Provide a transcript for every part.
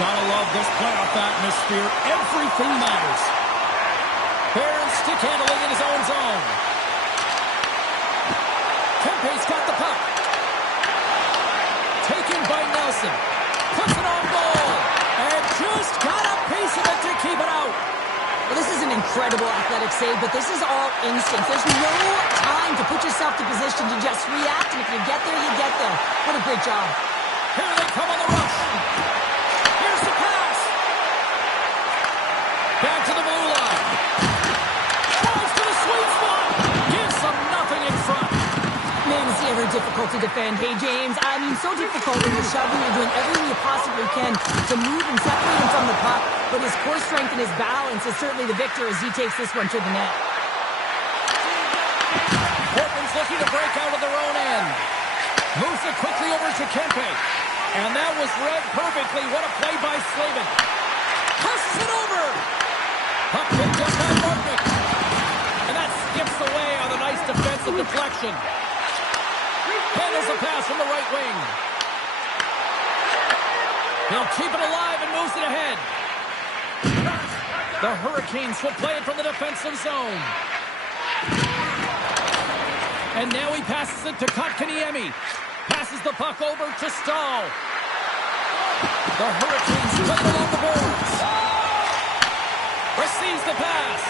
Gotta love this playoff atmosphere. Everything matters. Bears stick handling in his own zone. Kempe's got the puck. Taken by Nelson. Puts it on goal. And just got a piece of it to keep it out. Well, this is an incredible athletic save, but this is all instinct. There's no time to put yourself to position to just react, and if you get there, you get there. What a great job. Here they come on the rush. Here's the pass. Back to the blue line. Tries to the sweet spot. Gives them nothing in front. Man, is he ever difficult to defend. Hey, James, I mean, so difficult when you're shoving, you're doing everything you possibly can to move and separate him from the puck, but his core strength and his balance is certainly the victor as he takes this one to the net. Portland's looking to break out of their own end. Moves it quickly over to Kempe. And that was read perfectly. What a play by Slavin. Passes it over. Puck picked up by Martnick. And that skips away on a nice defensive deflection. Handles the pass from the right wing. He'll keep it alive and moves it ahead. The Hurricanes will play it from the defensive zone. And now he passes it to Kotkaniemi. Passes the puck over to Stahl. The Hurricanes play it along the boards. Receives the pass.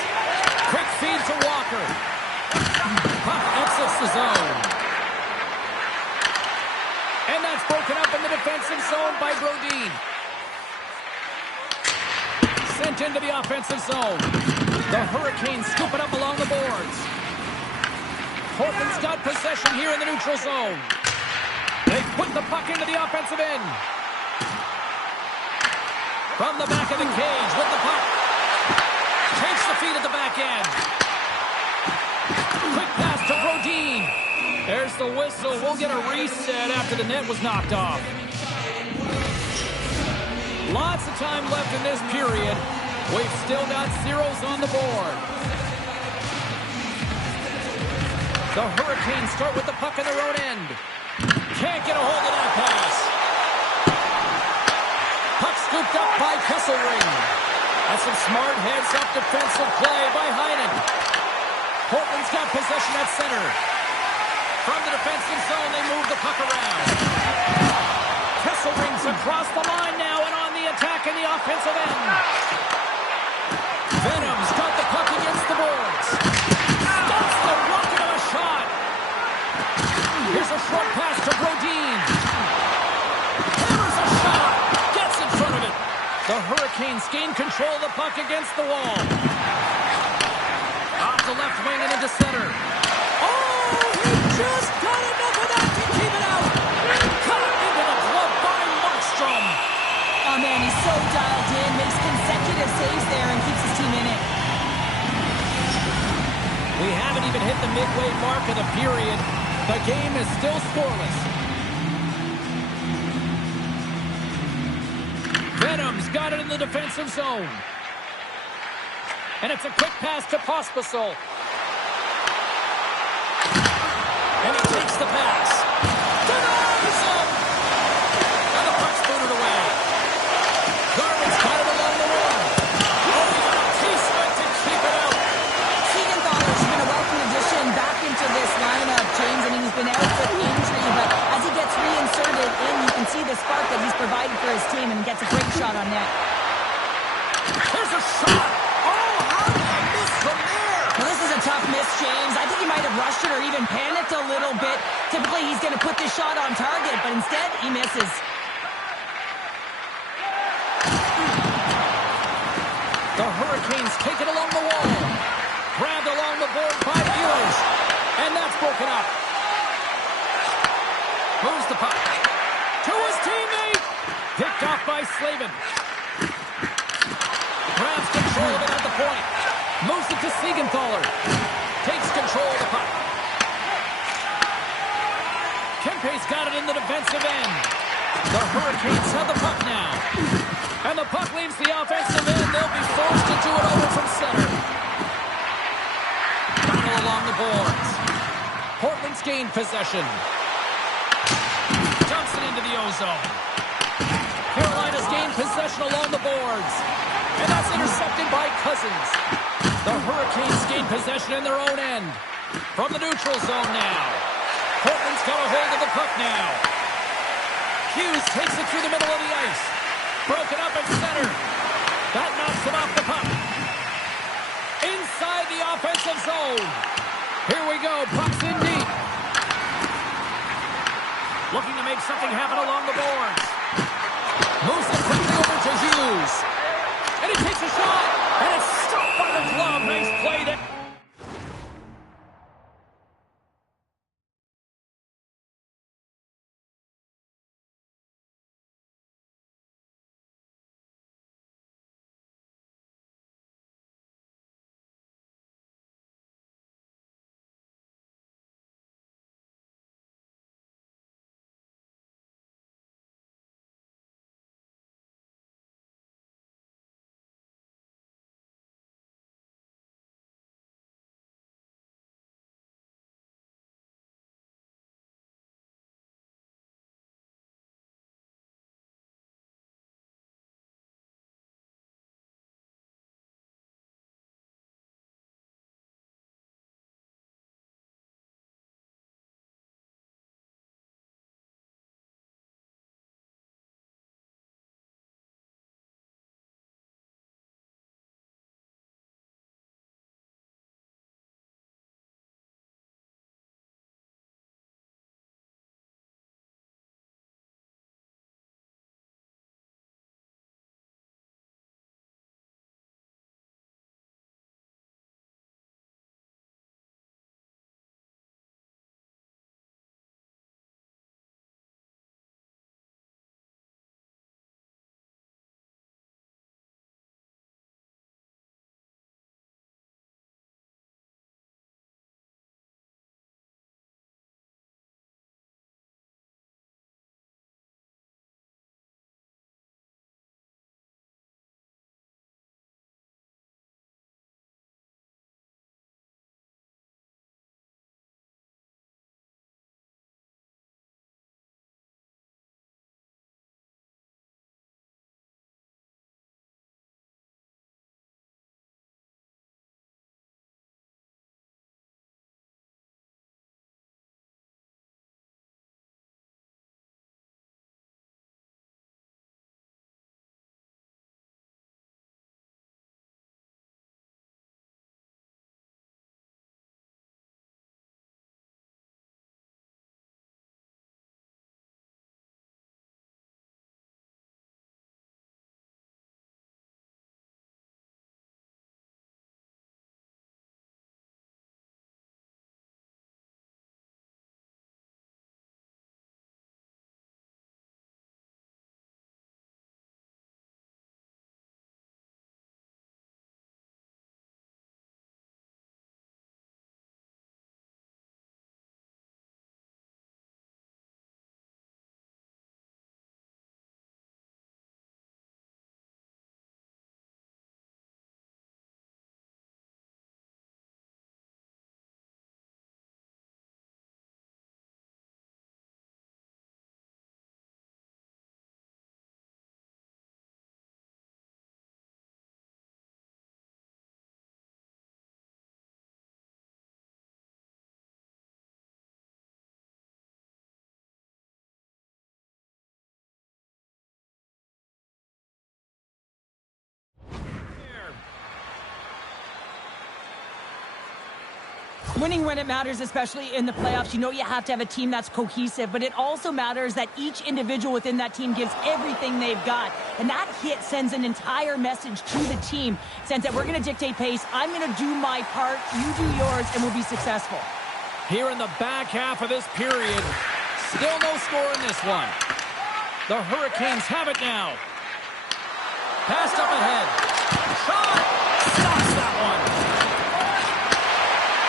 Quick feed to Walker. Puck exits the zone. And that's broken up in the defensive zone by Brodin. Sent into the offensive zone. The Hurricanes scoop it up along the boards. Portland's got possession here in the neutral zone. They put the puck into the offensive end. From the back of the cage with the puck. Takes the feed at the back end. Quick pass to Brodin. There's the whistle. We'll get a reset after the net was knocked off. Lots of time left in this period. We've still got zeros on the board. The Hurricanes start with the puck in their own end. Can't get a hold of that pass. Puck scooped up by Kesselring. That's some smart heads-up defensive play by Heinen. Portland's got possession at center. From the defensive zone, they move the puck around. Kesselring's across the line now and on the attack in the offensive end. Venom's got the puck against the boards. Stops the rocket of a shot. Here's a short pass to Brodin. Hammers a shot. Gets in front of it. The Hurricanes gain control of the puck against the wall. Off the left wing and into center. Oh, he just got enough of that to keep it out. Cut into the glove by Markstrom. Oh, man, he's so dialed in, makes consecutive saves there and keeps his team in it. We haven't even hit the midway mark of the period. The game is still scoreless. Venom's got it in the defensive zone. And it's a quick pass to Pospisil. And he takes the pass. Denies him! And the puck's booted away. Garland's got it along the wall. Oh, he got a piece of it to keep it out. Siegenthaler's been a welcome addition back into this lineup, James. I mean, he's been out with injury, but as he gets reinserted in, you can see the spark that he's provided for his team and gets a great shot on net. There's a shot! Oh, how did I miss from there? Well, this is a tough miss, James. I think he might have rushed it or even panicked a little bit. Typically, he's going to put this shot on target, but instead, he misses. The Hurricanes take it along the wall. Grabbed along the board by Ehlers. And that's broken up. Moves the puck. To his teammate. Picked off by Slavin. Grabs control of it at the point. Moves it to Siegenthaler. Takes control of the puck. Kempe's got it in the defensive end. The Hurricanes have the puck now. And the puck leaves the offensive end. They'll be forced to do it over from center. Battle along the boards. Portland's gained possession. Dumps it into the ozone. Carolina's gained possession along the boards. And that's intercepted by Cousins. The Hurricanes gain possession in their own end. From the neutral zone now. Portland's got a hold of the puck now. Hughes takes it through the middle of the ice. Broken up at center. That knocks it off the puck. Inside the offensive zone. Here we go. Puck's in deep. Looking to make something happen along the boards. Moves it quickly over to Hughes. And he takes a shot. And it's stopped by the glove. Nice play there. Winning when it matters, especially in the playoffs, you know you have to have a team that's cohesive, but it also matters that each individual within that team gives everything they've got. And that hit sends an entire message to the team. Sends that we're going to dictate pace, I'm going to do my part, you do yours, and we'll be successful. Here in the back half of this period, still no score in this one. The Hurricanes have it now. Passed up ahead. Shot! Stops that one.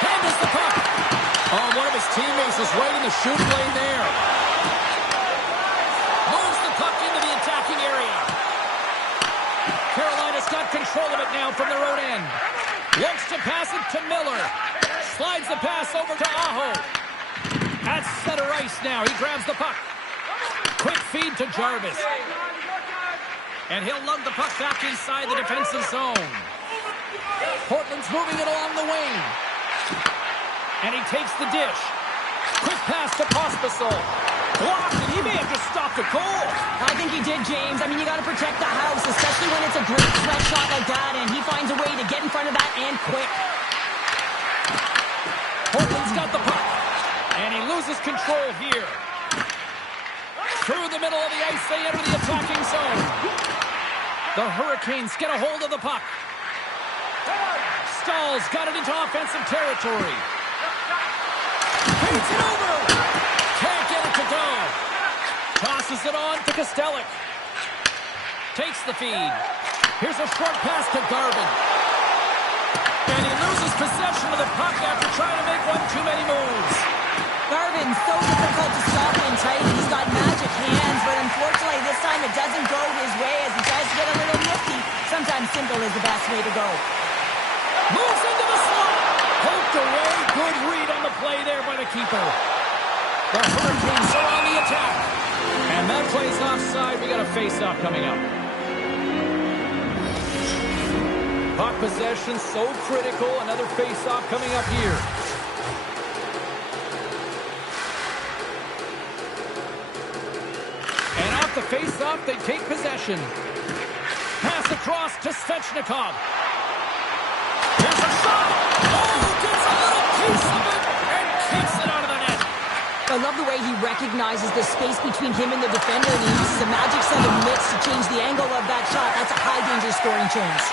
Handles the puck. Oh, one of his teammates is right in the shooting lane there. Moves the puck into the attacking area. Carolina's got control of it now from their own end. Looks to pass it to Miller. Slides the pass over to Aho. At center ice now. He grabs the puck. Quick feed to Jarvis. And he'll lug the puck back inside the defensive zone. Portland's moving it along the wing. And he takes the dish. Quick pass to Pospisil. Blocked, and he may have just stopped a goal. I think he did, James. I mean, you got to protect the house, especially when it's a great sweat shot like that, and he finds a way to get in front of that and quick. Portland's got the puck, and he loses control here. Through the middle of the ice, they enter the attacking zone. The Hurricanes get a hold of the puck. Stahl's got it into offensive territory. Paints it over. Can't get it to go. Tosses it on to Kostelic. Takes the feed. Here's a short pass to Garvin. And he loses possession of the puck after trying to make one too many moves. Garvin's so difficult to stop in tight. He's got magic hands, but unfortunately this time it doesn't go his way as he tries to get a little nifty. Sometimes simple is the best way to go. Moves into the slot. Poked away. Good read on the play there by the keeper. The Hurricanes are on the attack. And that play's offside. We got a face-off coming up. Puck possession so critical. Another face-off coming up here. And off the face-off, they take possession. Pass across to Svechnikov. Here's a shot. Oh, gets a little piece of it and kicks it out of the net. I love the way he recognizes the space between him and the defender, and he uses a magic set of mitts to change the angle of that shot. That's a high-danger scoring chance.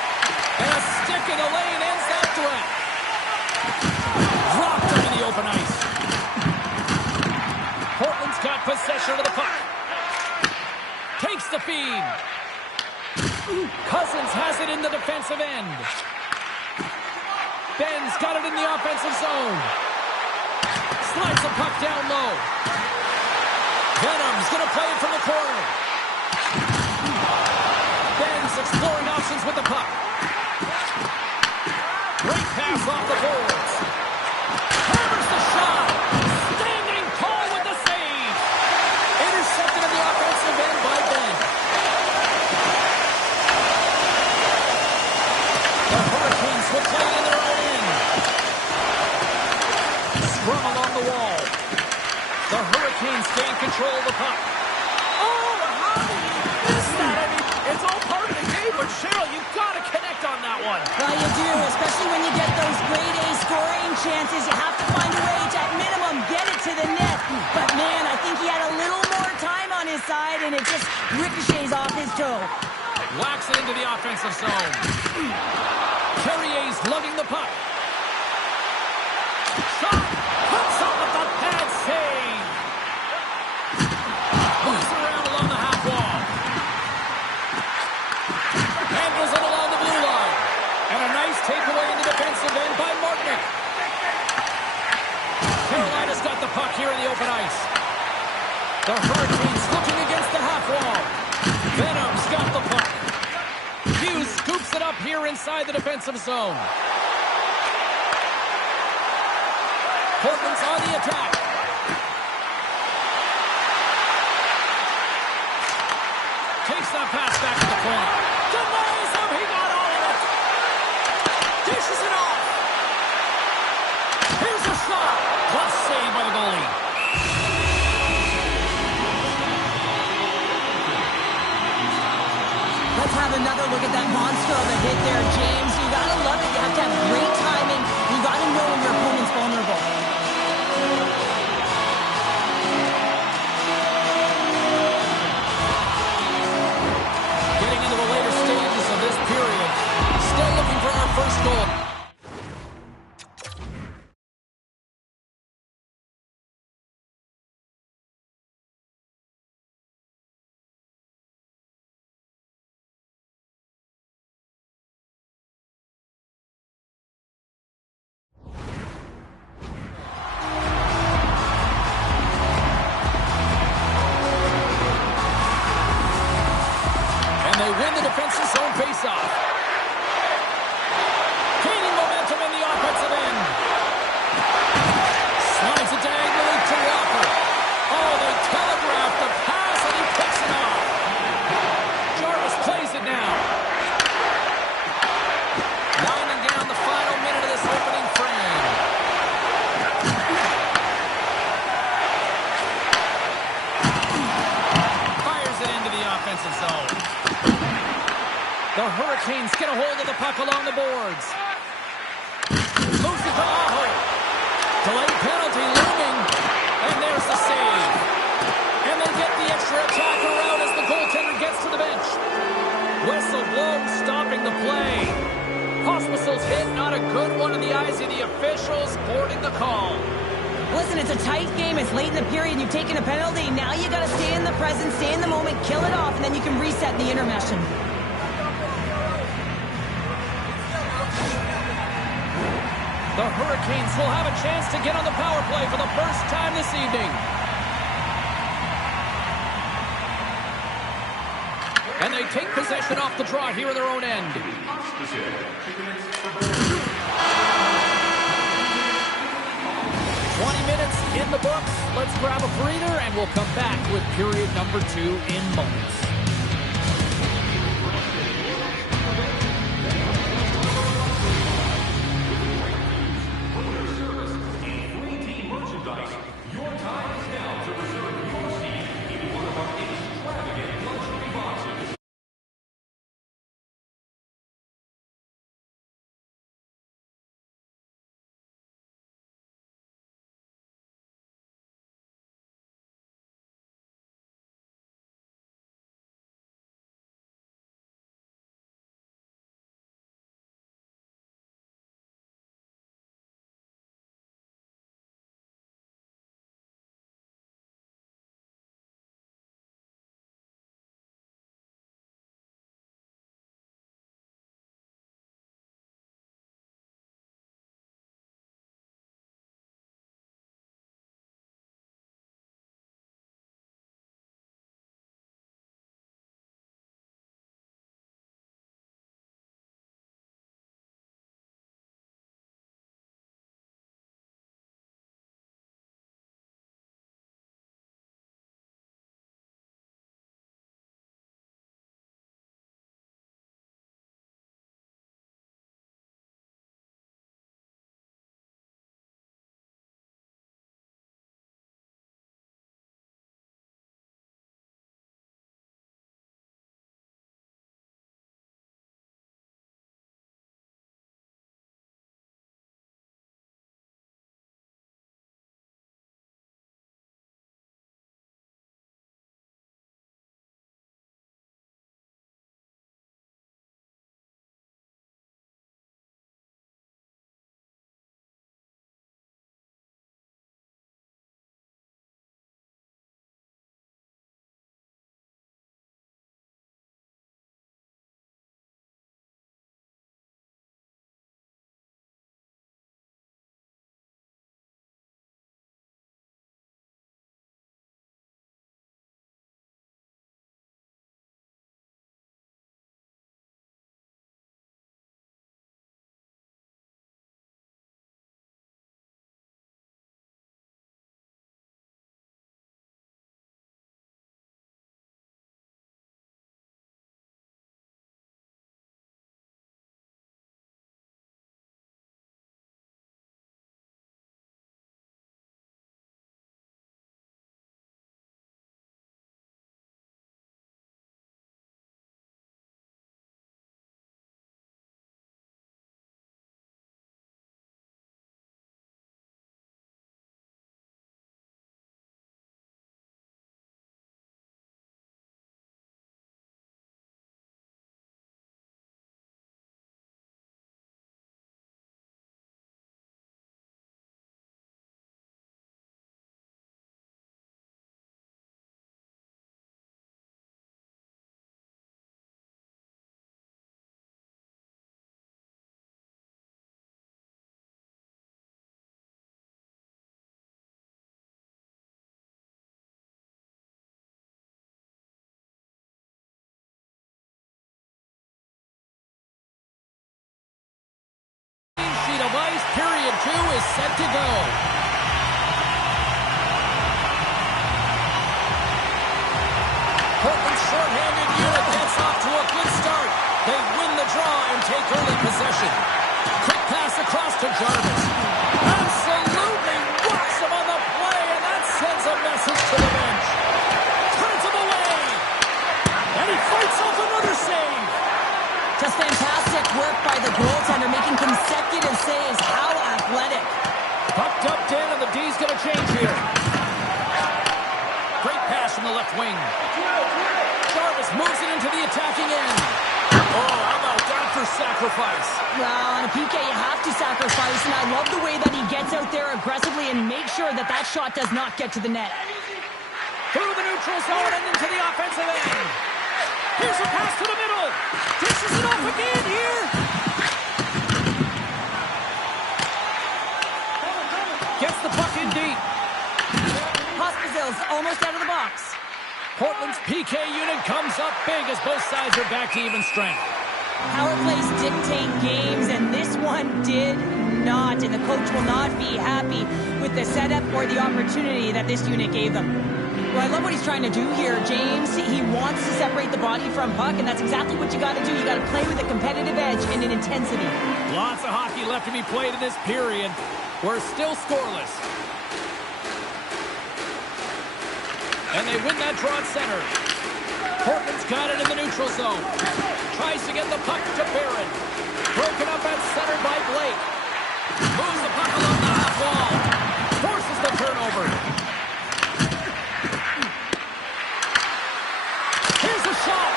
And a stick in the lane ends that threat. Dropped into the open ice. Portland's got possession of the puck. Takes the feed. Cousins has it in the defensive end. Ben's got it in the offensive zone. Slides the puck down low. Venom's going to play it from the corner. Ben's exploring options with the puck. Great pass off the boards. Hammers the shot. Standing tall with the save. Intercepted in the offensive end by Ben. The Hurricanes will play in their own end. Scrum along the wall. The Hurricanes gain control of the puck. Oh, how did he miss that? I mean, it's all part of the game, but Cheryl, you've got to connect on that one. Well, you do, especially when you get those grade A scoring chances. You have to find a way to, at minimum, get it to the net. But, man, I think he had a little more time on his side, and it just ricochets off his toe. Whacks it into the offensive zone. Carrier's lugging the puck. Shot! Comes up with the pad save! Moves around along the half wall. Handles it along the blue line. And a nice takeaway in the defensive end by Martinick. Carolina's got the puck here in the open ice. The Hurricanes looking against the half wall. Venom's got the puck. Hughes scoops it up here inside the defensive zone. Portland's on the attack. Takes that pass back to the point. Denies him. He got all of it. Dishes it off. Here's a shot. Plus save by the goalie. Let's have another look at that monster of a hit there, James. You got to love it. You have to have great timing. You got to know when your opponent's vulnerable. Getting into the later stages of this period. Still looking for our first goal. get a hold of the puck along the boards. Moves it to Aho. Delayed penalty looming. And there's the save. And they get the extra attacker out as the goaltender gets to the bench. Whistle blows, stopping the play. Pospisil's hit, not a good one in the eyes of the officials, boarding the call. Listen, it's a tight game. It's late in the period. You've taken a penalty. Now you got to stay in the present, stay in the moment, kill it off, and then you can reset in the intermission. The Hurricanes will have a chance to get on the power play for the first time this evening. And they take possession off the draw here in their own end. 20 minutes in the books. Let's grab a breather, and we'll come back with period number 2 in moments. Device period 2 is set to go. Portland's shorthanded unit gets off to a good start. They win the draw and take early possession. Quick pass across to Jarvis. Absolutely rocks him on the play, and that sends a message to the bench. Turns him away. And he fights off another save. Just fantastic. work by the goaltender, making consecutive saves. How athletic. Puck dumped in, and the D's going to change here. Great pass from the left wing. Jarvis moves it into the attacking end. Oh, how about that for sacrifice? Well, on a PK, you have to sacrifice, and I love the way that he gets out there aggressively and makes sure that that shot does not get to the net. Through the neutral zone and into the offensive end. Here's a pass to the middle. Dishes it off again here. Gets the puck in deep. Pospisil's almost out of the box. Portland's PK unit comes up big as both sides are back to even strength. Power plays dictate games, and this one did not. And the coach will not be happy with the setup or the opportunity that this unit gave them. Well, I love what he's trying to do here, James. He wants to separate the body from puck, and that's exactly what you got to do. You got to play with a competitive edge and an intensity. Lots of hockey left to be played in this period. We're still scoreless. And they win that draw at center. Portland's got it in the neutral zone. Tries to get the puck to Barron. Broken up at center by Blake. Moves the puck along the half wall. Forces the turnover. Here's a shot.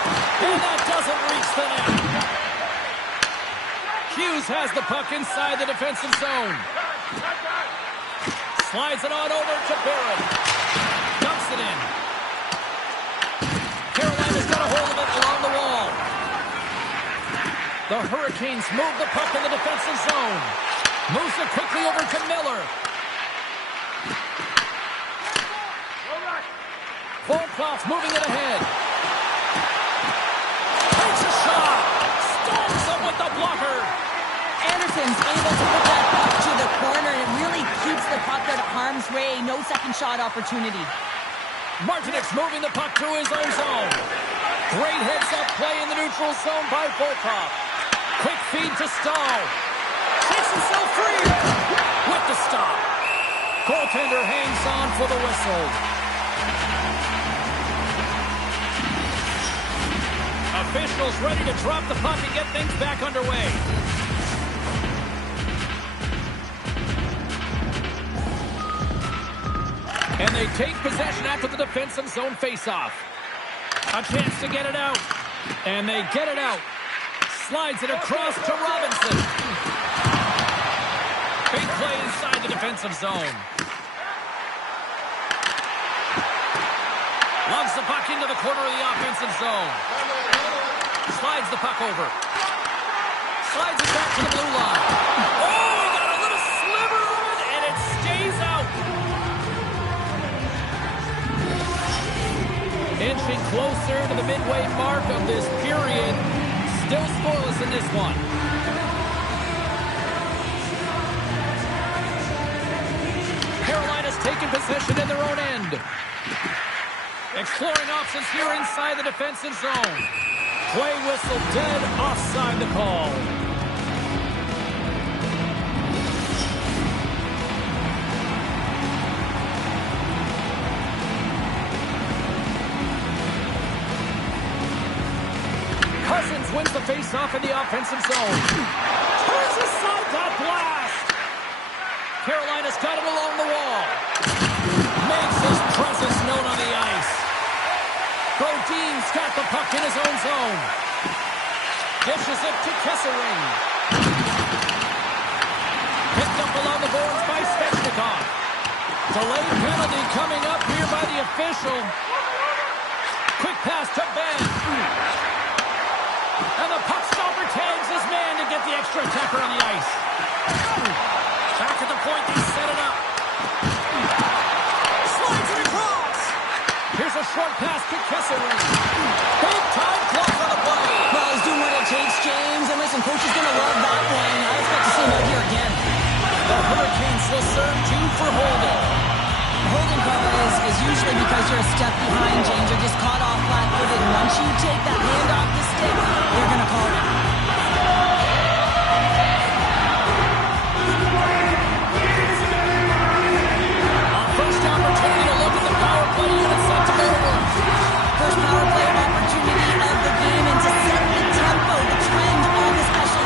And that doesn't reach the net. Hughes has the puck inside the defensive zone. Slides it on over to Barron. Dumps it in. Carolina's got a hold of it along the wall. The Hurricanes move the puck in the defensive zone. Moves it quickly over to Miller. Volkoff's moving it ahead. Takes a shot. Stomps him with the blocker. Anderson's able to put that puck to the corner, and it really keeps the puck out of harm's way. No second shot opportunity. Martinek's moving the puck through his own zone. Great heads-up play in the neutral zone by Volkov. Quick feed to Stahl. Takes himself free with the stop. Goaltender hangs on for the whistle. Officials ready to drop the puck and get things back underway. And they take possession after the defensive zone faceoff. A chance to get it out. And they get it out. Slides it across to Robinson. Big play inside the defensive zone. Loves the puck into the corner of the offensive zone. Slides the puck over. Slides it back to the blue line. Oh, he got a little sliver of it, and it stays out. Inching closer to the midway mark of this period. Still scoreless in this one. Carolina's taking possession in their own end. Exploring options here inside the defensive zone. Play whistle dead, offside the call. Cousins wins the face-off in the offensive zone. Turns aside that blast. Carolina's got it along the wall. Makes his presence known on the ice. Brodin's got the puck in his own zone. Dishes it to Kessering. Picked up along the boards by Svechnikov. Delayed penalty coming up here by the official. Quick pass to Ben. And the puck stopper tags his man to get the extra attacker on the ice. Back at the point, they set it up. Slides it across. Here's a short pass to Kessering. Big time block on the play. Well, he's doing what it takes, James. And listen, coach is going to love that one. I expect to see him out here again. The Hurricanes will serve 2 for holding. The holding call is usually because you're a step behind, James. You're just caught off flat-footed. And once you take that hand off the stick, they're going to call it. First opportunity to look at the power play unit set to go to work. First power play opportunity of the game, and to set the tempo, the trend on the special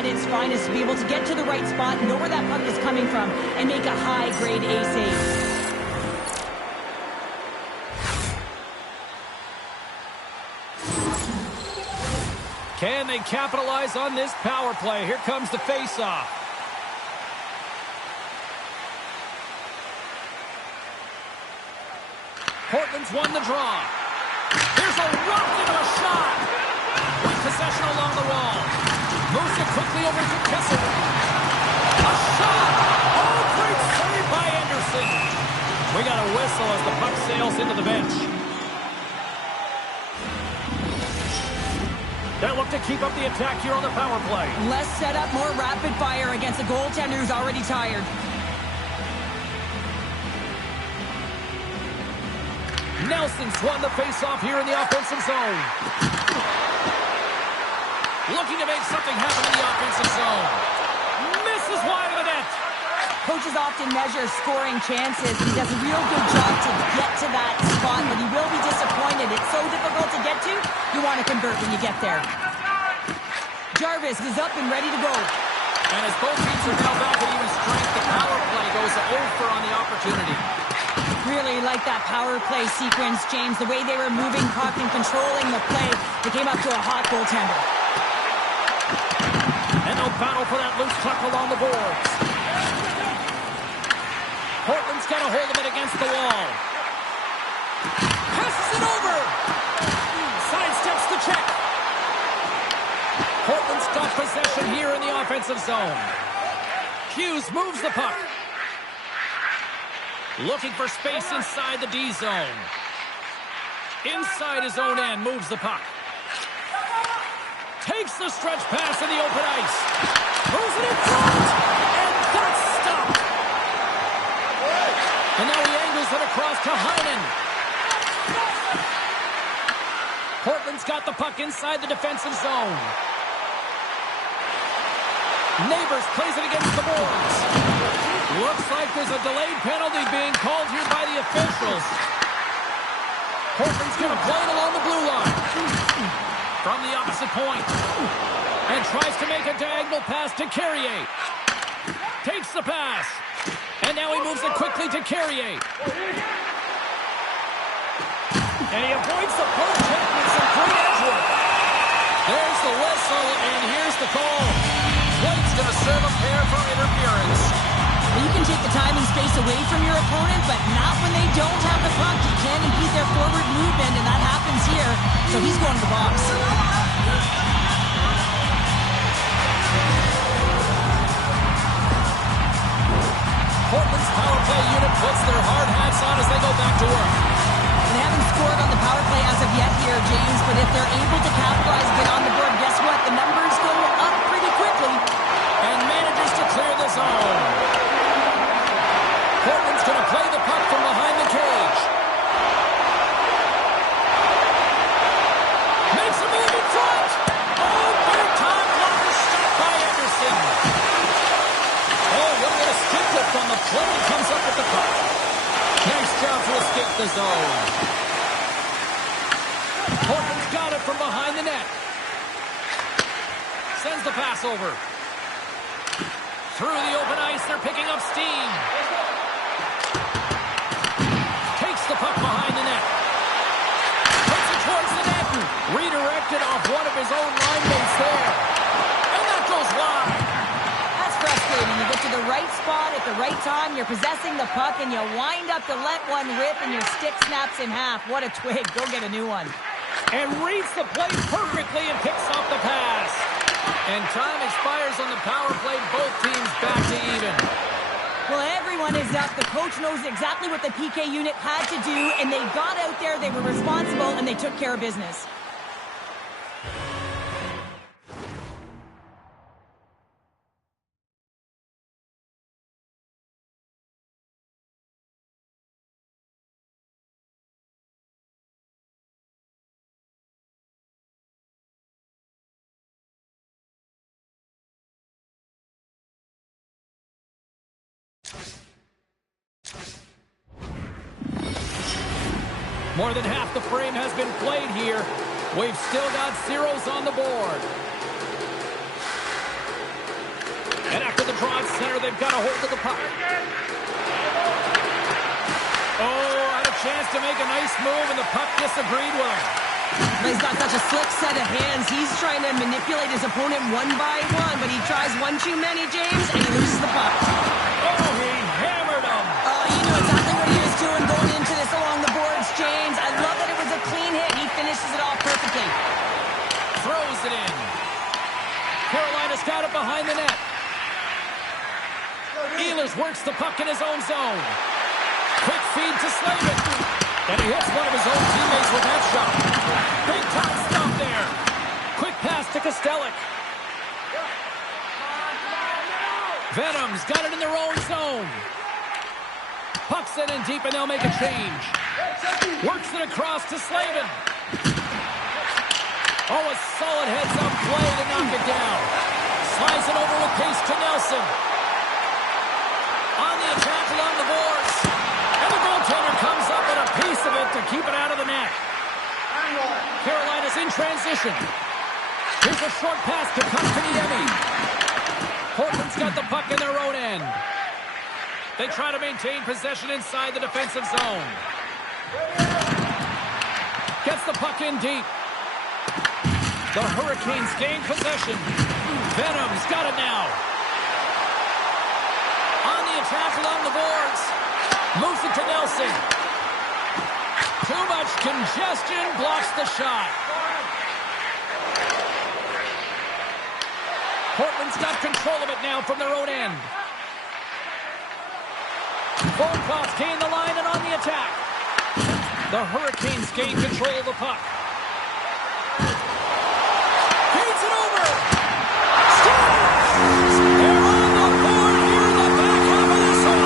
at its finest to be able to get to the right spot, know where that puck is coming from, and make a high-grade A save. Can they capitalize on this power play? Here comes the face-off. Portland's won the draw. Here's a rocket of a shot. With possession along the wall. Moves it quickly over to Kessel. A shot! Oh, great save by Anderson. We got a whistle as the puck sails into the bench. They'll look to keep up the attack here on the power play. Less setup, more rapid fire against a goaltender who's already tired. Nelson's won the face-off here in the offensive zone. Looking to make something happen in the offensive zone. Misses wide of the net. Coaches often measure scoring chances. He does a real good job to get to that spot, but he will be disappointed. It's so difficult to get to, you want to convert when you get there. Jarvis is up and ready to go. And as both teams are now back at even strength, the power play goes over on the opportunity. Really like that power play sequence, James. The way they were moving, puck, and controlling the play, they came up to a hot goaltender. And they'll battle for that loose puck along the boards. Portland's got a hold of it against the wall. Passes it over. Sidesteps the check. Portland's got possession here in the offensive zone. Hughes moves the puck. Looking for space inside the D zone. Inside his own end, moves the puck. Takes the stretch pass in the open ice. Throws it in front. And that's stopped. And now he angles it across to Heinen. Portland's got the puck inside the defensive zone. Neighbors plays it against the boards. Looks like there's a delayed penalty being called here by the officials. Portland's going to play it along the blue line. From the opposite point. And tries to make a diagonal pass to Carrier. Takes the pass. And now he moves it quickly to Carrier. And he avoids the poke check with some great edge work. There's the whistle, and here's the call. White's going to serve a pair for interference. Well, you can take the time and space away from your opponent, but not when they don't have the puck. You can't impede their forward movement, and that happens here. So he's going to the box. Portland's power play unit puts their hard hats on as they go back to work. They haven't scored on the power play as of yet here, James, but if they're able to capitalize a bit on the board, guess what? The numbers go up pretty quickly. And manages to clear the zone. Portland's going to play the puck from behind the cage. Makes a move in front. Oh, big-time blocker stopped by Anderson. Oh, what a skip lift on the play. Comes up with the puck. Nice job to escape the zone. Portland's got it from behind the net. Sends the pass over. Through the open ice, they're picking up steam. Takes the puck behind the net. Puts it towards the net. Redirected off one of his own line mates there. And that goes wide. That's frustrating. You get to the right spot at the right time, you're possessing the puck, and you wind up to let one rip, and your stick snaps in half. What a twig. Go get a new one. And reads the play perfectly and picks off the pass. And time expires on the power play. Both teams back to even. Well, everyone is up. The coach knows exactly what the PK unit had to do, and they got out there, they were responsible, and they took care of business. More than half the frame has been played here. We've still got zeros on the board. draw at center. They've got a hold of the puck. Oh, had a chance to make a nice move, and the puck disagreed with him. He's got such a slick set of hands. He's trying to manipulate his opponent one by one, but he tries one too many, James, and he loses the puck. Oh, he hammered him. He knew exactly what he was doing going into this along the boards, James. I love that it was a clean hit. He finishes it off perfectly. Throws it in. Carolina's got it behind the net. Ehlers works the puck in his own zone. Quick feed to Slavin. And he hits one of his own teammates with that shot. Big time stop there. Quick pass to Kostelic. Venom's got it in their own zone. Puck's in and deep, and they'll make a change. Works it across to Slavin. Oh, a solid heads-up play to knock it down. Slides it over with pace to Nelson. On the attack along the boards. And the goaltender comes up with a piece of it to keep it out of the net. Carolina's in transition. Here's a short pass to Kotkaniemi. Portland's got the puck in their own end. They try to maintain possession inside the defensive zone. Gets the puck in deep. The Hurricanes gain possession. Venom's got it now. On the attack along the boards. Moves it to Nelson. Too much congestion. Blocks the shot. Portland's got control of it now from their own end. Volkov's gain the line and on the attack. The Hurricanes gain control of the puck. Feeds it over. Scores! They're on the board here in the back half of this one.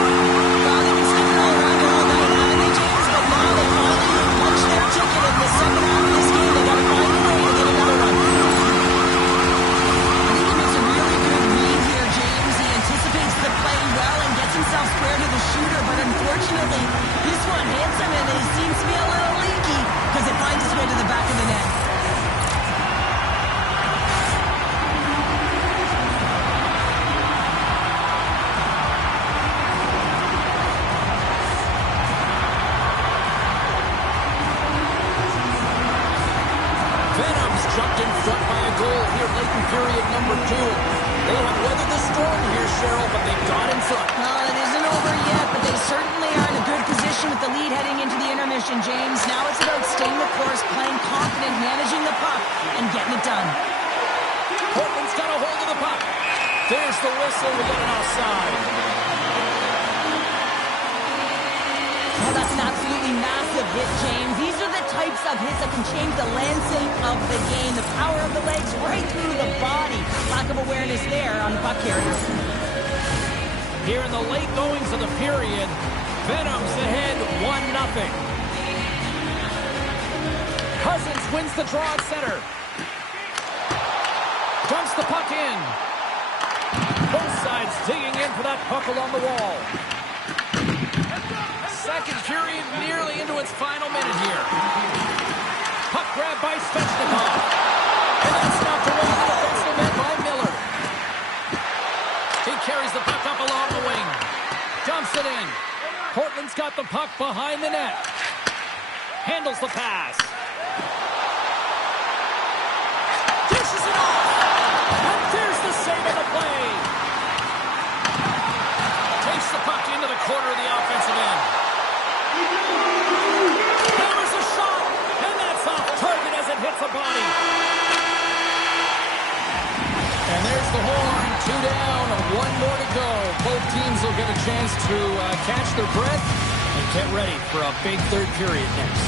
Well, they've been sticking all around it all night, haven't they, James? But now they finally punched their ticket in the second half of this game. They got to find a way to get another one. I think he makes a really good read here, James. He anticipates the play well and gets himself square to the shooter, but unfortunately, this one hits him and it seems to be a little leaky because it finds its way to the back of the net. Venom's jumped in front by a goal here late in period number 2. They have weathered the storm here, Cheryl, but they got in front. Well, it isn't over yet, but they certainly are in a good position with the lead heading into the intermission, James. Now it's about staying the course, playing confident, managing the puck, and getting it done. Portland's got a hold of the puck. There's the whistle. We got an offside. Well, that's an absolutely massive hit, James. These are the types of hits that can change the landscape of the game. The power of the legs right through the body. Lack of awareness there on the puck carrier. Here in the late goings of the period, Venom's ahead 1-0. Cousins wins the draw at center. Dumps the puck in. Both sides digging in for that puck along the wall. Second period nearly into its final minute here. Puck grab by Svechnikov. And that's knocked away the defensive net by Miller. He carries the puck up along the wing. Dumps it in. Portland's got the puck behind the net. Handles the pass. Dishes it off. And there's the save of the play. Takes the puck into the corner of the offensive end. Hammers a shot. And that's off target as it hits a body. And there's the horn. 2 down, 1 more to go. Both teams will get a chance to catch their breath and get ready for a big third period next.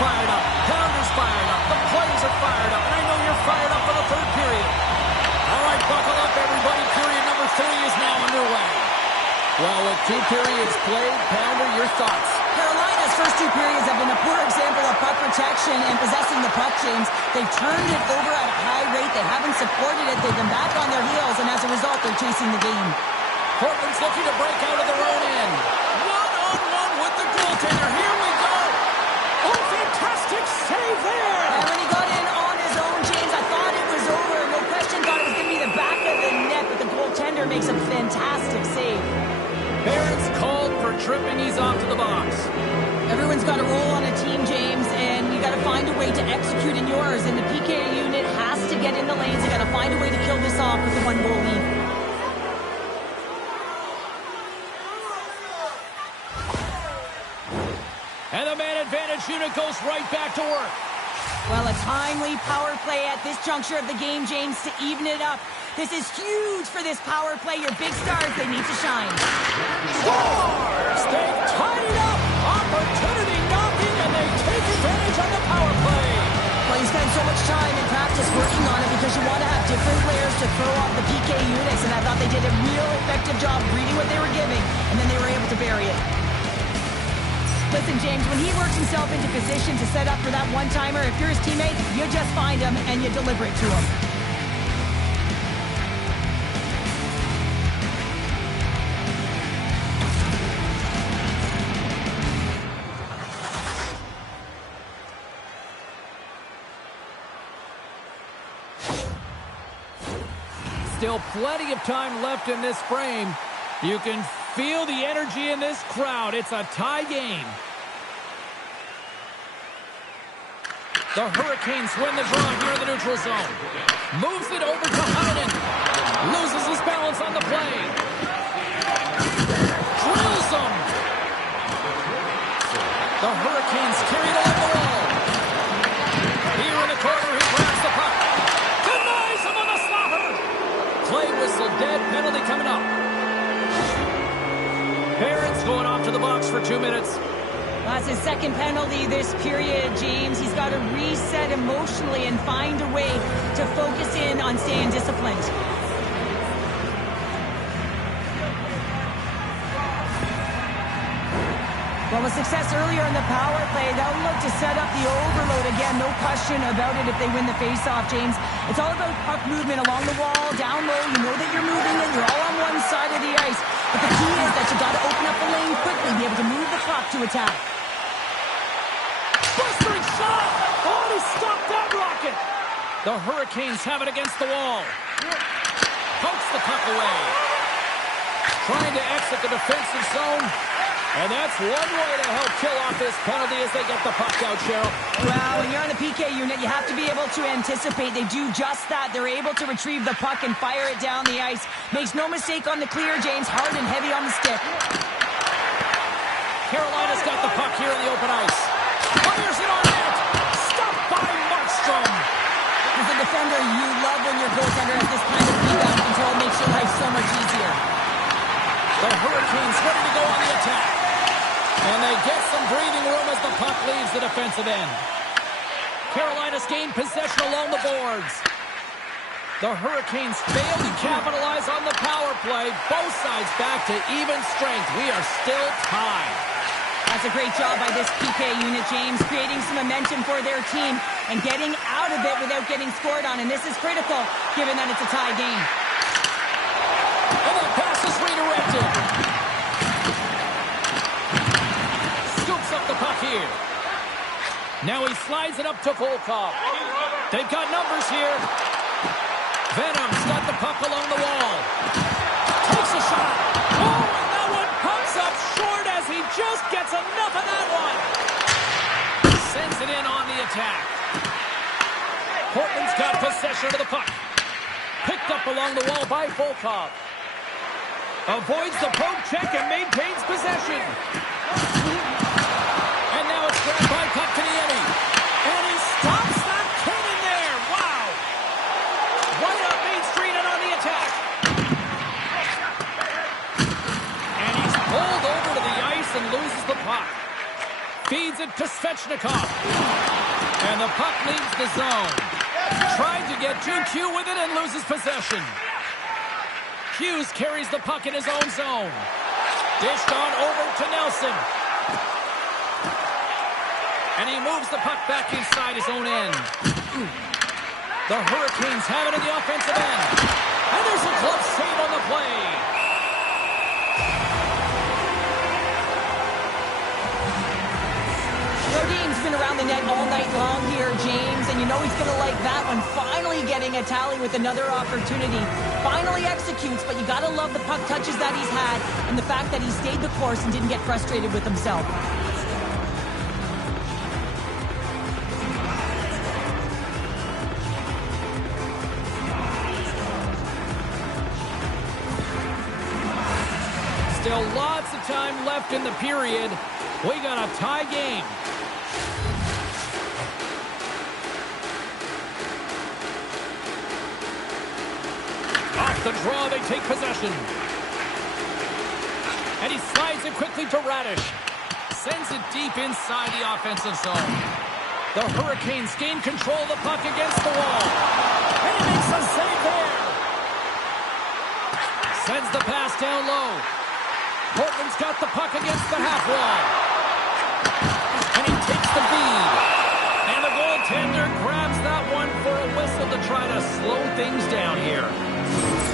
fired up. Pounder's fired up. The players are fired up. And I know you're fired up for the third period. All right, buckle up, everybody. Period number 3 is now underway. Well, with 2 periods played, Pounder, your thoughts? Carolina's first 2 periods have been a poor example of puck protection and possessing the puck, James. They've turned it over at a high rate. They haven't supported it. They've been back on their heels, and as a result, they're chasing the game. Portland's looking to break out of their own end. One-on-one with the goaltender. Here we go. Oh, fantastic save there. And when he got in on his own, James, I thought it was over. No question, thought it was going to be the back of the net, but the goaltender makes a fantastic save. Barrett's called for tripping. He's off to the box. Everyone's got a role on a team, James, and you got to find a way to execute in yours. And the PK unit has to get in the lanes. They got to find a way to kill this off with the 1-goal lead. And the man advantage unit goes right back to work. Well, a timely power play at this juncture of the game, James, to even it up. This is huge for this power play. Your big stars, they need to shine. Scores! They've tied it up. Opportunity knocking, and they take advantage on the power play. Well, you spend so much time in practice working on it because you want to have different players to throw off the PK units, and I thought they did a real effective job reading what they were giving, and then they were able to bury it. Listen, James, when he works himself into position to set up for that one-timer, if you're his teammate, you just find him and you deliver it to him. Still plenty of time left in this frame. You can feel the energy in this crowd. It's a tie game. The Hurricanes win the draw here in the neutral zone. Moves it over to Heinen. Loses his balance on the play. Drills them. The Hurricanes carried along the wall. Here in the corner, he grabs the puck. Denies him on the slaughter. Play whistle dead. Penalty coming up. Barrett's going off to the box for 2 minutes. That's his second penalty this period, James. He's got to reset emotionally and find a way to focus in on staying disciplined. Well, with success earlier in the power play, they'll look to set up the overload again. No question about it if they win the faceoff, James. It's all about puck movement along the wall, down low. You know that you're moving and you're all on one side of the ice. But the key is that you got to open up the lane quickly, be able to move the clock to attack. Blistering shot! Oh, he stopped that rocket! The Hurricanes have it against the wall. Pokes the puck away. Trying to exit the defensive zone. And that's one way to help kill off this penalty as they get the puck out, Cheryl. Well, when you're on the PK unit, you have to be able to anticipate. They do just that. They're able to retrieve the puck and fire it down the ice. Makes no mistake on the clear, James. Hard and heavy on the stick. Carolina's got the puck here in the open ice. Fires it on net. Stopped by Markstrom. As a defender, you love when your goaltender has this kind of rebound control. Makes your life so much easier. The Hurricanes ready to go on the attack. And they get some breathing room as the puck leaves the defensive end. Carolina's gained possession along the boards. The Hurricanes fail to capitalize on the power play. Both sides back to even strength. We are still tied. That's a great job by this PK unit, James, creating some momentum for their team and getting out of it without getting scored on. And this is critical, given that it's a tie game. And the pass is redirected. Scoops up the puck here. Now he slides it up to Volkov. They've got numbers here. Venom's got the puck along the wall. Takes a shot. Oh, and that one pumps up short as he just gets enough of that one. Sends it in on the attack. Portland's got possession of the puck. Picked up along the wall by Volkov. Avoids the poke check and maintains possession. And now it's grabbed by Kotkaniemi. And he stops that cannon there. Wow. Right up Main Street and on the attack. And he's pulled over to the ice and loses the puck. Feeds it to Svechnikov. And the puck leaves the zone. Tried to get GQ with it and loses possession. Hughes carries the puck in his own zone. Dished on over to Nelson. And he moves the puck back inside his own end. The Hurricanes have it in the offensive end. And there's a glove save on the play. Rodin's been around the net all night long here, James, and you know he's going to like that one. Finally getting a tally with another opportunity. Finally executes, but you got to love the puck touches that he's had and the fact that he stayed the course and didn't get frustrated with himself. Still lots of time left in the period. We got a tie game. Off the draw, they take possession. And he slides it quickly to Radish. Sends it deep inside the offensive zone. The Hurricanes gain control of the puck against the wall. And he makes a save there. Sends the pass down low. Portland's got the puck against the half wall. And he takes the feed. And the goaltender grabs that one for a whistle to try to slow things down here.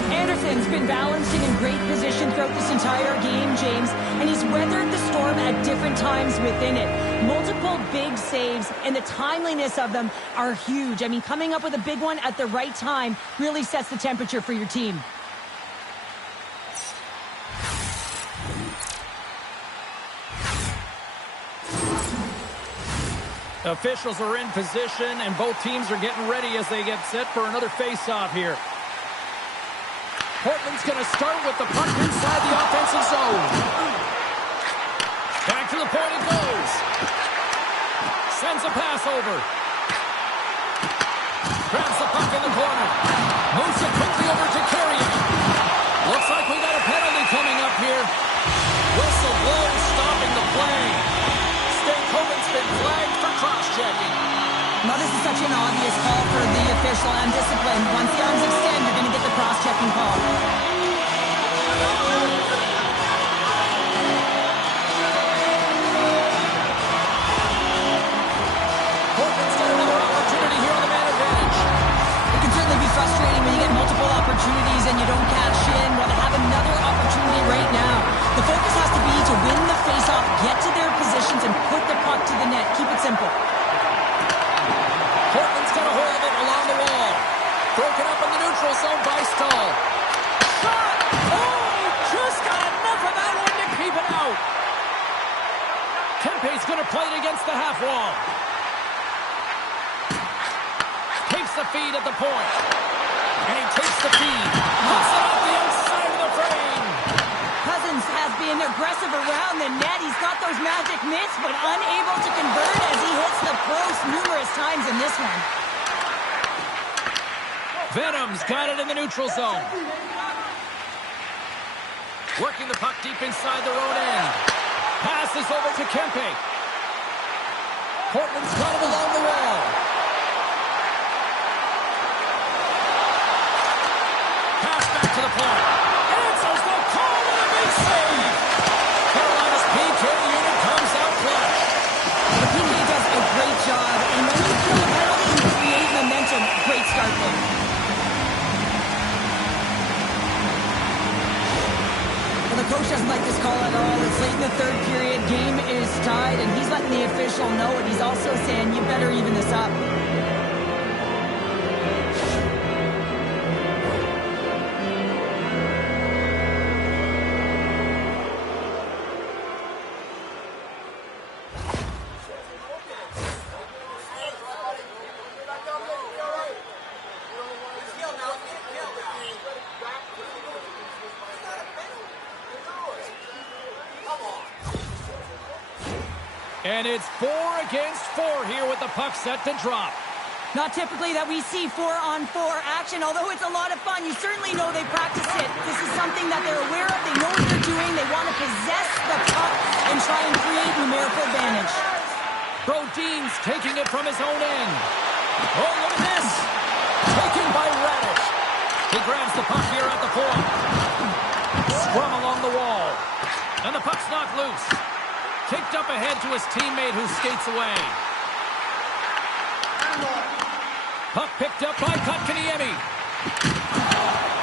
Anderson's been balanced and in great position throughout this entire game, James, and he's weathered the storm at different times within it. Multiple big saves, and the timeliness of them are huge. I mean, coming up with a big one at the right time really sets the temperature for your team. Officials are in position, and both teams are getting ready as they get set for another face-off here. Portland's going to start with the puck inside the offensive zone. Back to the point it goes. Sends a pass over. Grabs the puck in the corner. Moves it quickly over to Carrier. Looks like we got a penalty coming up here. Whistle blows, stopping the play. Stankoven's been flagged for cross-checking. Now, this is such an obvious call for the official and discipline. Once the arms extend, you're going to get the cross-checking call. Portland's got another opportunity here on the man advantage. It can certainly be frustrating when you get multiple opportunities and you don't cash in. Well, they have another opportunity right now. The focus has to be to win the face-off, get to their positions, and put the puck to the net. Keep it simple. Portland's got a hold of it along the wall. Broken up in the neutral zone by Stahl. Shot! Oh, he just got enough of that one to keep it out. Kempe's going to play it against the half wall. Takes the feed at the point. And he takes the feed. Puts it off the outside of the frame. Cousins has been aggressive around the net. He's got those magic mitts, but unable to convert as he hits the post numerous times in this one. Venom's got it in the neutral zone. Working the puck deep inside their own end. Passes over to Kempe. Portland's got it along the wall. Pass back to the point. Answers the call and a big save. Carolina's PK unit comes out clutch. The PK does a great job, and when you kill a penalty and create momentum, great start there. Well, the coach doesn't like this call at all. It's late in the third period. Game is tied, and he's letting the official know it. He's also saying, you better even this up. And it's 4 against 4 here with the puck set to drop. Not typically that we see 4-on-4 action, although it's a lot of fun. You certainly know they practice it. This is something that they're aware of. They know what they're doing. They want to possess the puck and try and create numerical advantage. Brodeen's taking it from his own end. Oh, look at this. Taken by Radish. He grabs the puck here at the point. Scrum along the wall. And the puck's knocked loose. Kicked up ahead to his teammate who skates away. Puck picked up by Kotkaniemi.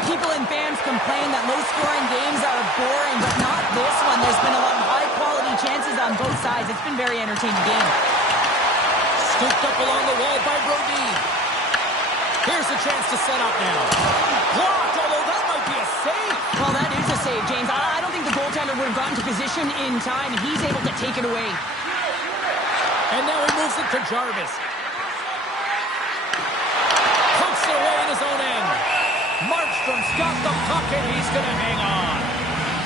People and fans complain that low-scoring games are boring, but not this one. There's been a lot of high-quality chances on both sides. It's been a very entertaining game. Scooped up along the wall by Brodeen. Here's a chance to set up now. Blocked, although that might be a save. Well, that is a save, James. I don't think the goaltender would have gotten to position in time, and he's able to take it away. And now he moves it to Jarvis. Puts it away in his own end. Markstrom's got the puck, and he's going to hang on.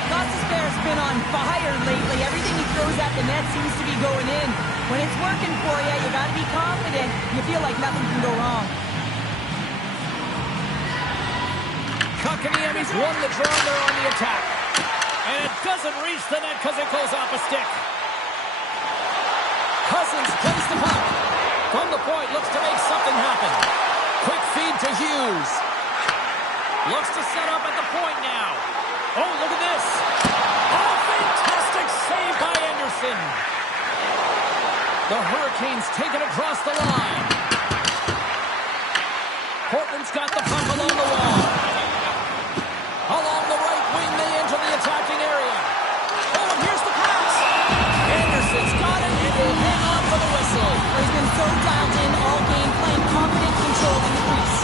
Gostisbehere's been on fire lately. Everything he throws at the net seems to be going in. When it's working for you, you got to be confident. You feel like nothing can go wrong. Kotkaniemi's won the draw there on the attack. And it doesn't reach the net because it goes off a stick. Cousins plays the puck. From the point, looks to make something happen. Quick feed to Hughes. Looks to set up at the point now. Oh, look at this. Oh, fantastic save by Anderson. The Hurricanes take it across the line. Portland's got the puck along the wall. Along the right wing, they enter the attacking area. Oh, and here's the pass. Anderson's got it, and will hang on for the whistle. He's been so dialed in all game, playing confident control in the crease.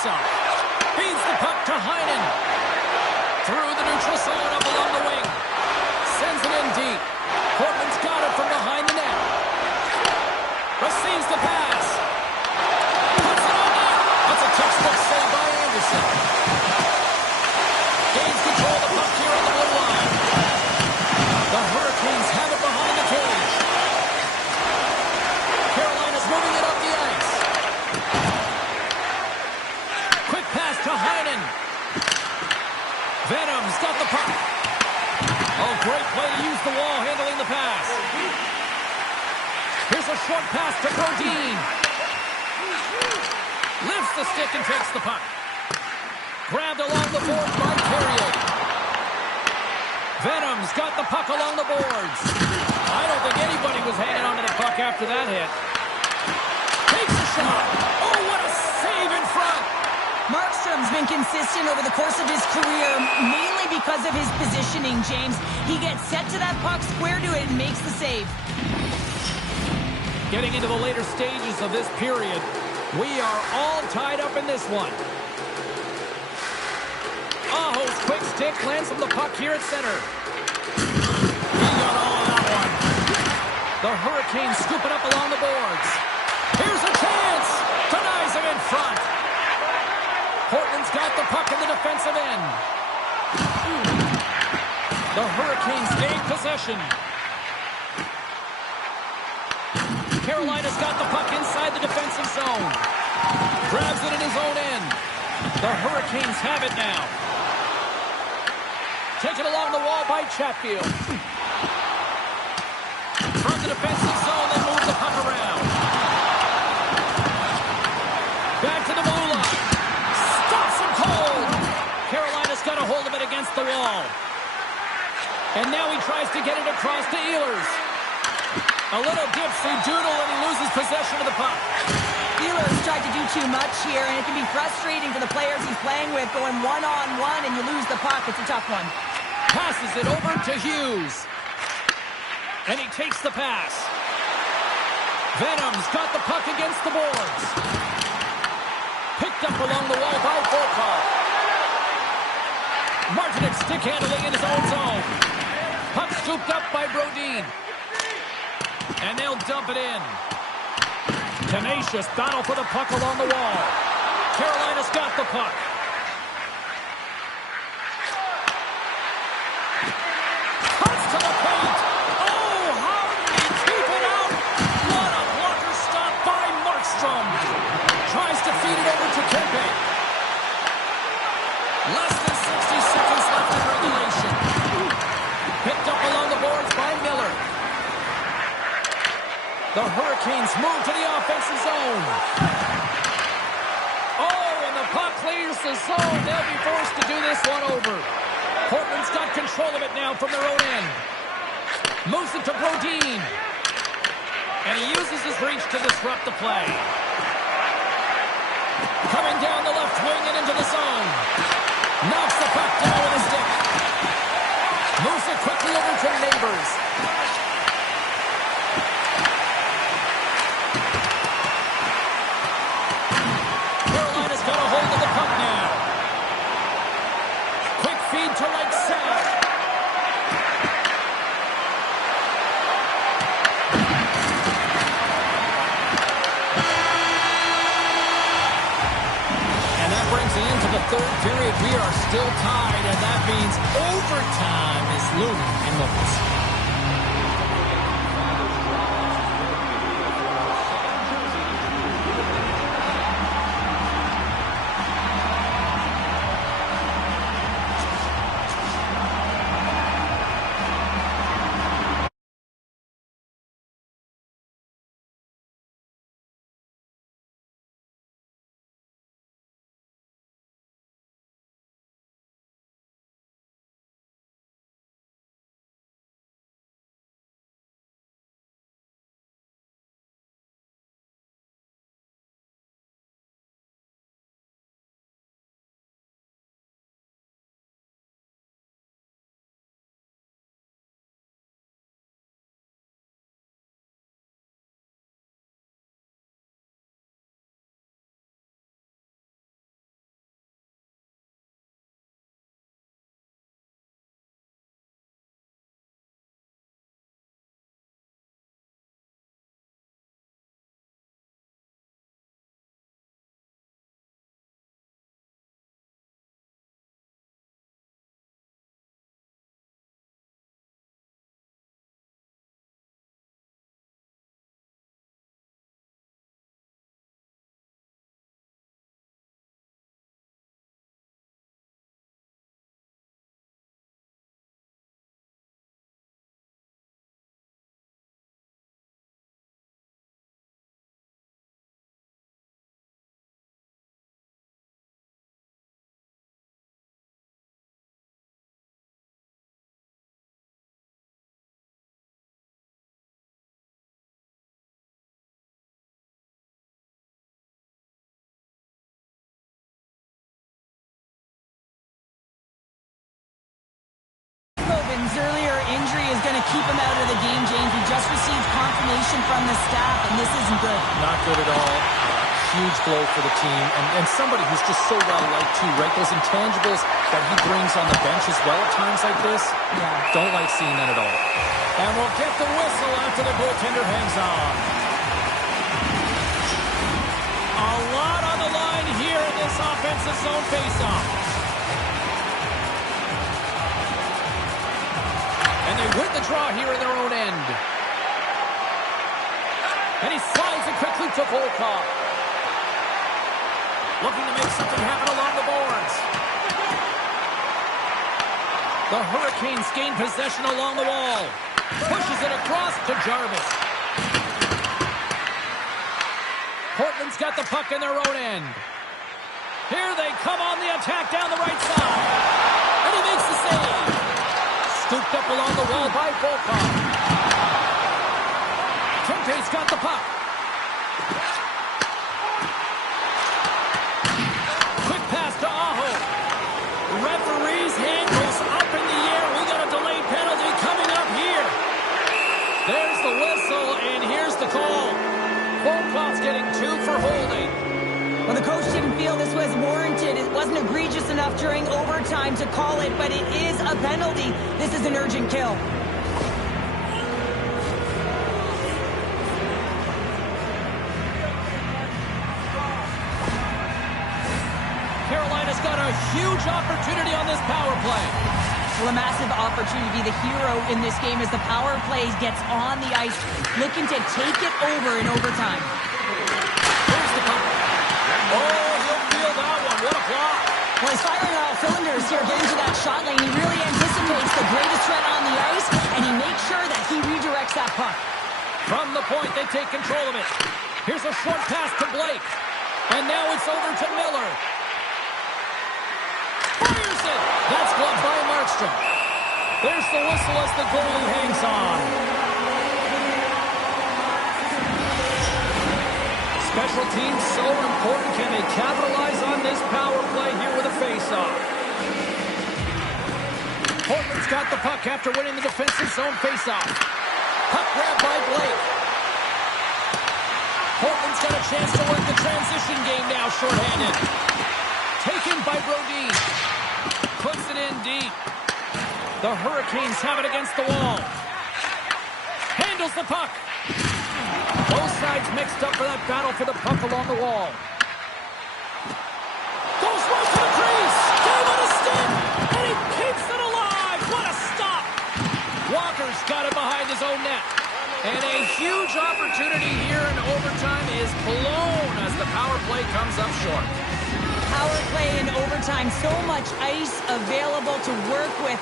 Feeds the puck to Heinen. Through the neutral zone up along the wing. Sends it in deep. Portland's got it from behind the net. Receives the pass. Puts it on net. That's a textbook save by Anderson. Gains control of the puck here on the blue line. The Hurricanes have it behind the cage. Carolina's moving it up the ice. Quick pass to Heinen. Venom's got the puck. Oh, great play to use the wall handling the pass. Here's a short pass to Brodeen. Lifts the stick and takes the puck. Grabbed along the boards by Carrier. Venom's got the puck along the boards. I don't think anybody was hanging onto the puck after that hit. Takes a shot. Oh, what a save in front. Markstrom's been consistent over the course of his career, mainly because of his positioning, James. He gets set to that puck, square to it, and makes the save. Getting into the later stages of this period, we are all tied up in this one. Aho's quick stick lands from the puck here at center. He got all of that one. The Hurricanes scoop it up along the boards. Here's a chance. Denies him in front. Portland's got the puck in the defensive end. The Hurricanes gain possession. Carolina's got the puck inside the defensive zone. Grabs it in his own end. The Hurricanes have it now. Taken along the wall by Chatfield. From the defensive zone, they move the puck around. Back to the blue line. Stops him cold. Carolina's got a hold of it against the wall. And now he tries to get it across to Ehlers. A little dipsy-doodle and he loses possession of the puck. Ehlers tried to do too much here, and it can be frustrating for the players he's playing with, going one-on-one, and you lose the puck. It's a tough one. Passes it over to Hughes. And he takes the pass. Venom's got the puck against the boards. Picked up along the wall by Volkov. Martinek stick handling in his own zone. Puck scooped up by Brodeen. And they'll dump it in. Tenacious battle for the puck along the wall. Carolina's got the puck. Cuts to the paint. Oh, how did he keep it out? What a blocker stop by Markstrom. Tries to feed it over to Kempe. Less than 60 seconds left in regulation. Picked up along the boards by Miller. The Hurricanes move to the offensive zone. Oh, and the puck clears the zone. They'll be forced to do this one over. Portland's got control of it now from their own end. Moves it to Brodin. And he uses his reach to disrupt the play. Coming down the left wing and into the zone. Knocks the puck down with his stick. Moves it quickly over to Neighbors. Carolina's got a hold of the puck now. Quick feed to right side. And that brings the end to the third period. We are still tied, and that means overtime is looming in Memphis. Earlier injury is going to keep him out of the game, James. He just received confirmation from the staff, and this isn't good. Not good at all. Huge blow for the team, and somebody who's just so well-liked too, right? Those intangibles that he brings on the bench as well at times like this, don't like seeing that at all. And we'll get the whistle after the goaltender hangs on. A lot on the line here in this offensive zone faceoff. And they win the draw here in their own end. And he slides it quickly to Volkov. Looking to make something happen along the boards. The Hurricanes gain possession along the wall. Pushes it across to Jarvis. Portland's got the puck in their own end. Here they come on the attack down the right side. And he makes the save. Scooped up along the wall by Volkov. Kempe's got the puck. Quick pass to Aho. Referee's hand goes up in the air. We got a delayed penalty coming up here. There's the whistle, and here's the call. Volkov's getting 2 for holding. Well, the coach didn't feel this was warranted. It wasn't egregious enough during overtime to call it, but it is a penalty. This is an urgent kill. huge opportunity on this power play. Well, a massive opportunity to be the hero in this game as the power play gets on the ice, looking to take it over in overtime. Here's the puck. Oh, he'll feel that one. What a block. Well, he's firing on all cylinders here, getting to that shot lane. He really anticipates the greatest threat on the ice, and he makes sure that he redirects that puck. From the point, they take control of it. Here's a short pass to Blake. And now it's over to Miller. Fires it. That's blocked by Markstrom. There's the whistle as the goalie hangs on. Special teams so important. Can they capitalize on this power play here with a face-off? Portland's got the puck after winning the defensive zone face-off. Puck grab by Blake. Portland's got a chance to work the transition game now, shorthanded. Taken by Brodin. Puts it in deep. The Hurricanes have it against the wall. Handles the puck. Both sides mixed up for that battle for the puck along the wall. Goes right to the crease. Gave it a stick. And he keeps it alive. What a stop. Walker's got it behind his own net. And a huge opportunity here in overtime is blown as the power play comes up short. Power play in overtime, so much ice available to work with.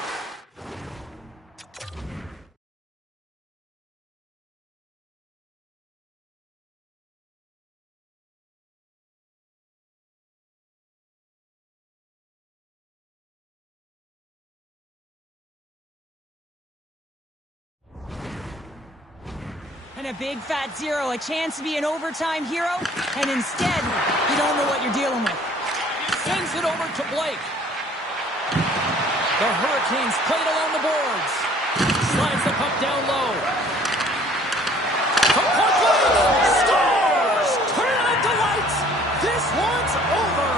And a big fat zero, a chance to be an overtime hero, and instead, you don't know what you're dealing with. Sends it over to Blake. The Hurricanes played along the boards. Slides the puck down low. From point blank, scores! Turn out the lights! This one's over!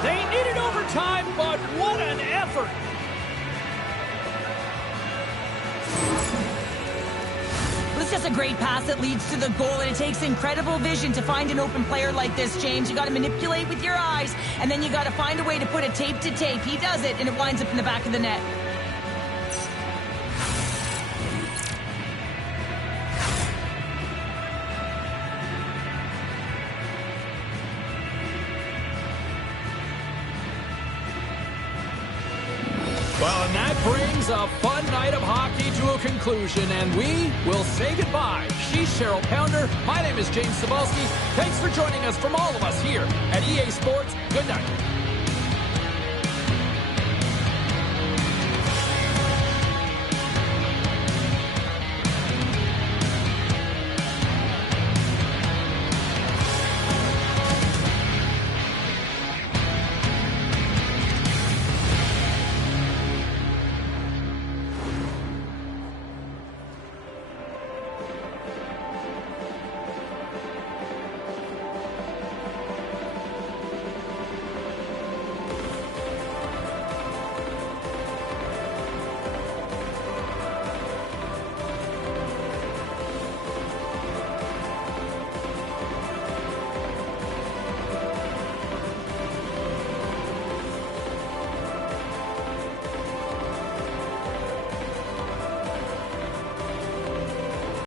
They needed overtime, but what an effort! It's just a great pass that leads to the goal, and it takes incredible vision to find an open player like this, James. You got to manipulate with your eyes, and then you got to find a way to put it tape to tape. He does it, and it winds up in the back of the net. Well, and that brings a fun night of hockey to a conclusion, and we will say goodbye. She's Cheryl Pounder. My name is James Cebulski. Thanks for joining us from all of us here at EA Sports. Good night.